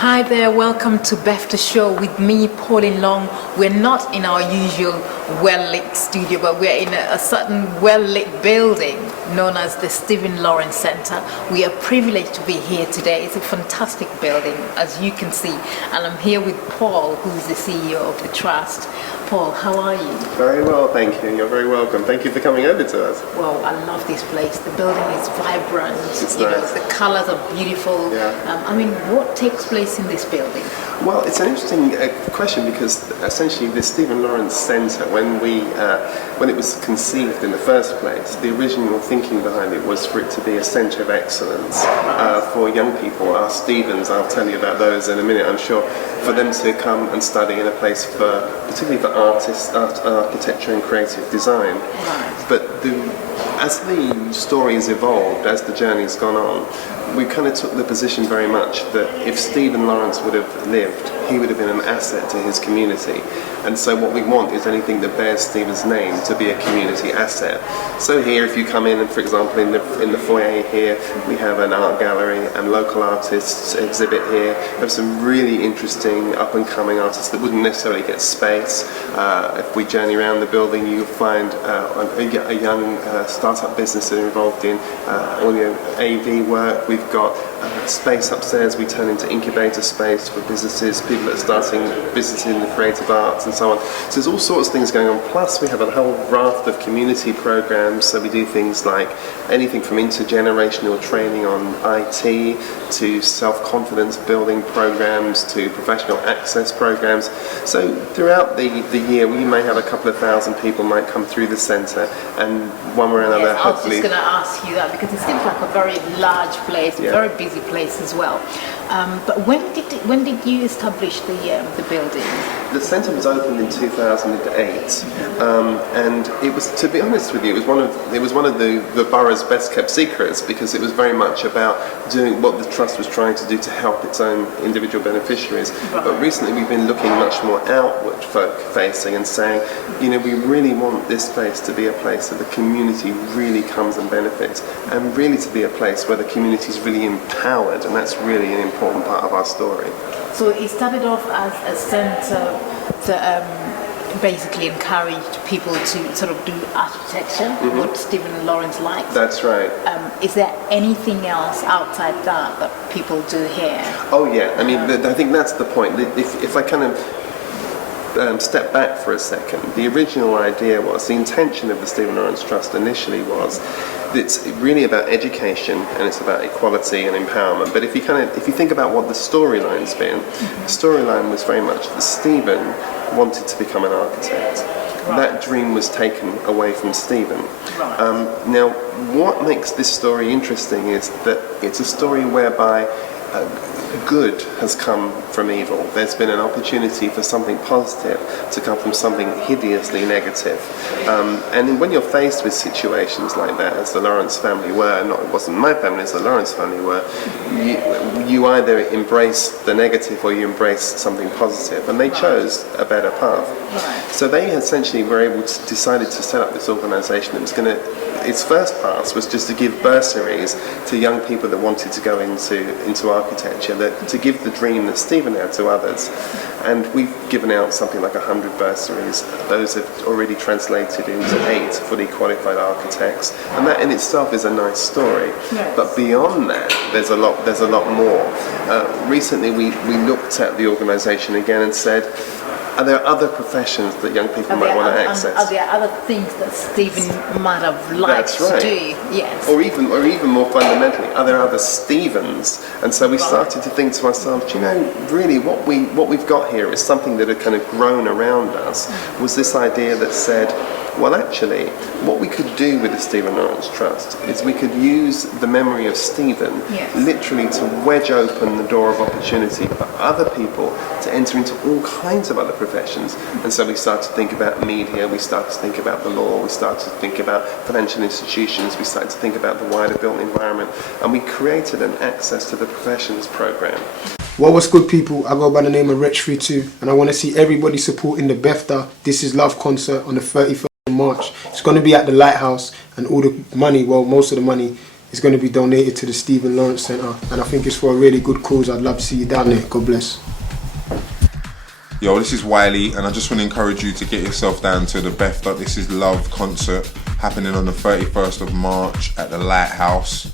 Hi there, welcome to BEFFTA Show with me, Paul Long. We're not in our usual well-lit studio, but we're in a certain well-lit building known as the Stephen Lawrence Center. We are privileged to be here today. It's a fantastic building, as you can see. And I'm here with Paul, who is the CEO of the Trust. Paul, how are you? Very well, thank you. You're very welcome. Thank you for coming over to us. Well, I love this place. The building is vibrant. It's you nice. know, the colors are beautiful. Yeah. I mean, what takes place in this building? Well, it's an interesting question because essentially the Stephen Lawrence Centre, when it was conceived in the first place, the original thinking behind it was for it to be a centre of excellence for young people. Our Stephens, I'll tell you about those in a minute, I'm sure, for them to come and study in a place particularly for artists, architecture and creative design. Right. But as the story has evolved, as the journey's gone on, we kind of took the position very much that if Stephen Lawrence would have lived, he would have been an asset to his community. And so what we want is anything that bears Stephen's name to be a community asset. So here, if you come in, and for example, in the foyer here, we have an art gallery and local artists exhibit here. We have some really interesting up-and-coming artists that wouldn't necessarily get space. If we journey around the building, you'll find a young startup business that are involved in audio AV work. We've got space upstairs we turn into incubator space for businesses, people that are starting businesses in the creative arts and so on. So there's all sorts of things going on. Plus we have a whole raft of community programs. So we do things like anything from intergenerational training on IT to self-confidence building programs to professional access programs. So throughout the year we may have a couple of thousand people might come through the centre, and one way or another, yes, I was hopefully. just going to ask you that because it seems like a very large place, Yeah. very busy place as well. But when did you establish the building? The centre was opened in 2008, and it was, to be honest with you, it was one of the borough's best kept secrets because it was very much about doing what the trust was trying to do to help its own individual beneficiaries. Right. But recently we've been looking much more outward facing and saying, you know, we really want this place to be a place that the community really comes and benefits, and really to be a place where the community is really empowered, and that's really an important part of our story. So it started off as a centre that basically encouraged people to sort of do architecture, what Stephen Lawrence likes. That's right. Is there anything else outside that people do here? Oh yeah, I mean, I think that's the point. If I kind of step back for a second, the original idea was, the intention of the Stephen Lawrence Trust initially was, it's really about education and it's about equality and empowerment. But if you think about what the storyline's been, the storyline was very much that Stephen wanted to become an architect. Right. That dream was taken away from Stephen. Right. Now, what makes this story interesting is that it's a story whereby good has come from evil. There's been an opportunity for something positive to come from something hideously negative. And when you're faced with situations like that, as the Lawrence family were, it wasn't my family, as the Lawrence family were, you either embrace the negative or you embrace something positive. And they chose a better path. Right. So they essentially decided to set up this organisation that was going to, its first pass was just to give bursaries to young people that wanted to go into architecture, to give the dream that Stephen had to others. And we've given out something like 100 bursaries. Those have already translated into 8 fully qualified architects, and that in itself is a nice story. Yes. But beyond that, there's a lot more. Recently we looked at the organisation again and said, are there other professions that young people might want to access? Are there other things that Stephen might have liked That's right. to do? Yes. Or even more fundamentally, are there other Stephens? And so we started to think to ourselves, you know, really what we've got here is something that had kind of grown around us, was this idea that said, well, actually, what we could do with the Stephen Lawrence Trust is we could use the memory of Stephen literally to wedge open the door of opportunity for other people to enter into all kinds of other professions. And so we started to think about media, we started to think about the law, we started to think about financial institutions, we started to think about the wider built environment, and we created an access to the professions program. Well, what's good, people? I go by the name of Wretch, and I want to see everybody supporting the BEFFTA This Is Love concert on the 31st of March. It's going to be at the Lighthouse, and all the money, well, most of the money is going to be donated to the Stephen Lawrence Centre, and I think it's for a really good cause. I'd love to see you down there. God bless. Yo, this is Wiley, and I just want to encourage you to get yourself down to the BEFFTA This Is Love concert happening on the 31st of March at the Lighthouse,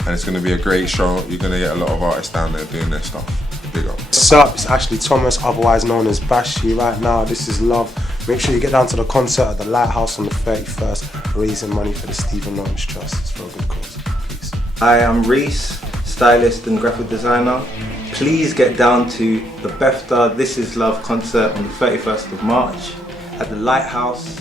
and it's going to be a great show. You're going to get a lot of artists down there doing their stuff. Big up. What's up? It's Ashley Thomas, otherwise known as Bashy. Right now, This Is Love. Make sure you get down to the concert at the Lighthouse on the 31st, raising money for the Stephen Lawrence Trust. It's for a good cause. Peace. Hi, I'm Reese, stylist and graphic designer. Please get down to the BEFFTA This Is Love concert on the 31st of March at the Lighthouse.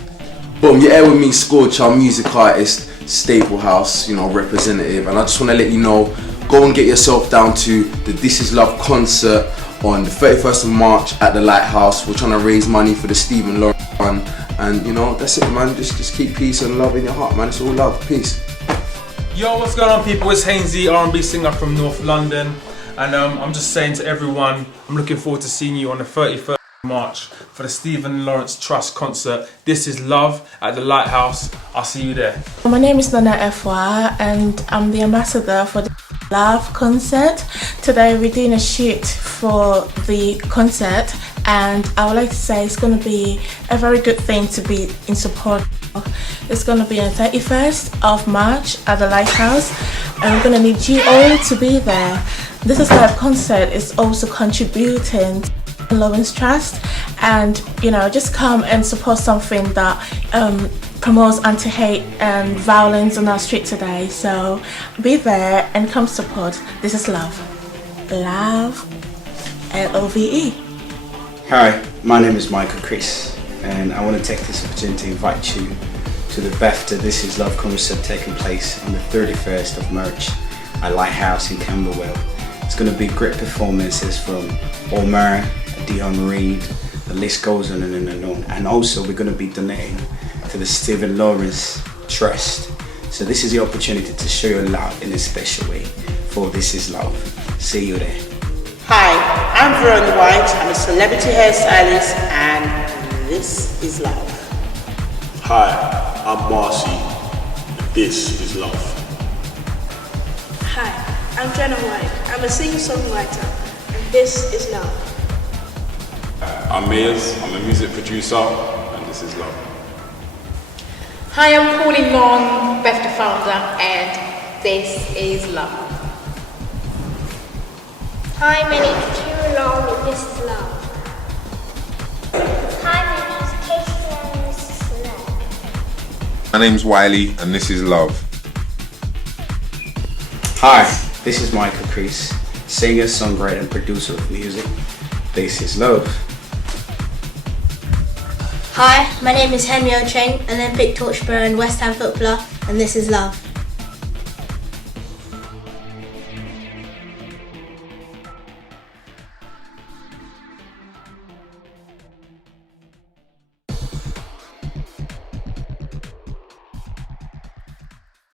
Boom, you're here with me, Scorcher, music artist, Staple House, you know, representative, and I just want to let you know, go and get yourself down to the This Is Love concert on the 31st of March at the Lighthouse. We're trying to raise money for the Stephen Lawrence Fund, and you know, that's it, man. Just keep peace and love in your heart, man. It's all love. Peace. Yo, what's going on, people? It's Hainsey, R&B singer from North London, and I'm just saying to everyone, I'm looking forward to seeing you on the 31st of March for the Stephen Lawrence Trust concert. This is Love at the Lighthouse. I'll see you there. My name is Nana Efwa, and I'm the ambassador for the Love concert. Today we're doing a shoot for the concert, and I would like to say it's going to be a very good thing to be in support of. It's going to be on 31st of March at the Lighthouse, and we're going to need you all to be there. This is Love concert is also contributing to Lawrence Trust, and you know, just come and support something that promotes anti-hate and violence on our street today. So be there and come support. This is Love. Love, L-O-V-E. Hi, my name is Myco Chris, and I want to take this opportunity to invite you to the BEFFTA This Is Love concert taking place on the 31st of March at Lighthouse in Camberwell. It's going to be great performances from Omar, Dionne Reid, the list goes on and on and on. And also we're going to be donating to the Stephen Lawrence Trust. So this is the opportunity to show your love in a special way for This Is Love. See you there. Hi, I'm Veronica White. I'm a celebrity hairstylist, and this is Love. Hi, I'm Marcy, and this is Love. Hi, I'm Jenna White. I'm a singer-songwriter, and this is Love. I'm Mayers, I'm a music producer, and this is Love. Hi, I'm Pauline Long, BEFFTA founder, and this is Love. Hi, my name is Kira Long, and this is Love. Hi, my name is Casey, and this is Love. My name's Wiley, and this is Love. Hi, this is Myco Chris, singer, songwriter, and producer of music. This is Love. Hi, my name is Henry Ocheng, Olympic torchbearer and West Ham footballer, and this is Love.